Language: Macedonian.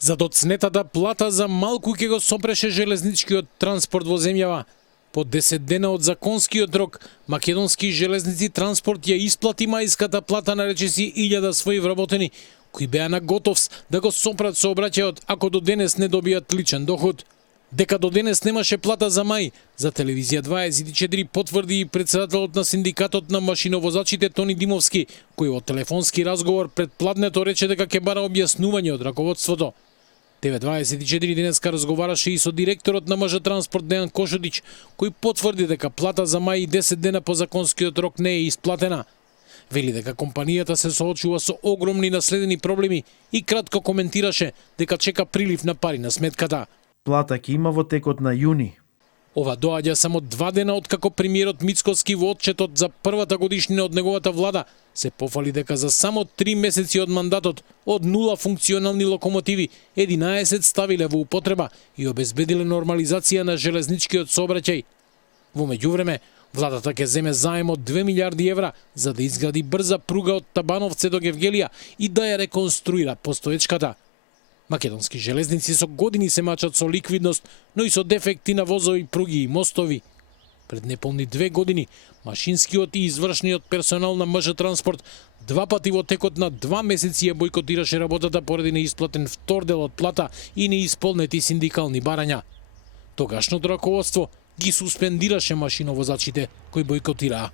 За доцнетата плата за малку ќе го сопреше железничкиот транспорт во земјава. По 10 дена од законскиот рок, Македонски железници транспорт ја исплати мајската плата на речиси 1000 своји вработени, кои беа на готовс да го сопрат сообраќајот ако до денес не добијат личен доход. Дека до денес немаше плата за мај, за телевизија 24 потврди и претседателот на синдикатот на машиновозачите Тони Димовски, кој во телефонски разговор пред пладнето рече дека ќе бара објаснување од раководството. TV24 денеска разговараше и со директорот на МЖ Транспорт Дејан Кошутич, кој потврди дека плата за мај 10 дена по законскиот рок не е исплатена. Вели дека компанијата се соочува со огромни наследени проблеми и кратко коментираше дека чека прилив на пари на сметката. Плата ќе има во текот на јуни. Ова доаѓа само 2 дена откако премиерот Мицкоски во отчетот за првата годишнина од неговата влада се пофали дека за само 3 месеци од мандатот од 0 функционални локомотиви 11 ставиле во употреба и обезбедиле нормализација на железничкиот сообраќај. Во меѓувреме, владата ќе земе заем од 2 милиарди евра за да изгради брза пруга од Табановце до Гевгелија и да ја реконструира постоечката. Македонски железници со години се мачат со ликвидност, но и со дефекти на возови, пруги и мостови. Пред неполни 2 години, машинскиот и извршниот персонал на МЖ Транспорт 2 пати во текот на 2 месеци ја бойкотираше работата поради неисплатен втор дел од плата и неисполнети синдикални барања. Тогашното раководство ги суспендираше машиновозачите кои бойкотираа.